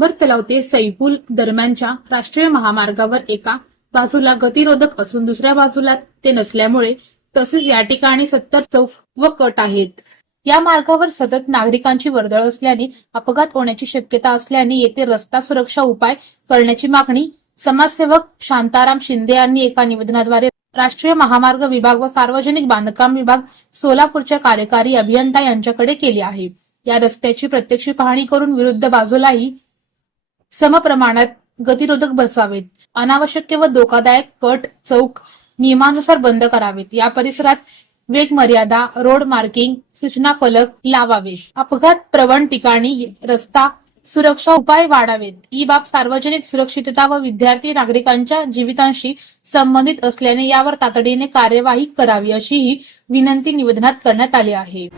अंबर तलाव ते सैपूल दरम्यानच्या राष्ट्रीय महामार्गावर एका बाजूला गतिरोधक असून दुसऱ्या बाजूला ते नसल्यामुळे तसेच या ठिकाणी 70 चौक व कट आहेत। या मार्गावर सतत नागरिकांची वर्दळ असल्याने अपघात होण्याची शक्यता असल्याने येथे रस्ता सुरक्षा उपाय करण्याची मागणी समाजसेवक शांताराम शिंदे यांनी एका निवेदनाद्वारे राष्ट्रीय महामार्ग विभाग व सार्वजनिक बांधकाम विभाग सोलापूरच्या कार्यकारी अभियंता यांच्याकडे केली आहे। या रस्त्याची प्रत्यक्ष पाहणी करून विरुद्ध बाजूलाही समप्रमाणात गतिरोधक बसवावेत, अनावश्यक व धोकादायक कट चौक नियमानुसार बंद करावेत, या परिसरात वेग मर्यादा, रोड मार्किंग, सूचना फलक लावावेत, अपघात प्रवण ठिकाणी रस्ता सुरक्षा उपाय वाढावेत। ही बाब सार्वजनिक सुरक्षितता व विद्यार्थी नागरिकांच्या जीवितांशी संबंधित असल्याने यावर तातडीने कार्यवाही करावी अशी ही विनंती निवेदनात करण्यात आली आहे।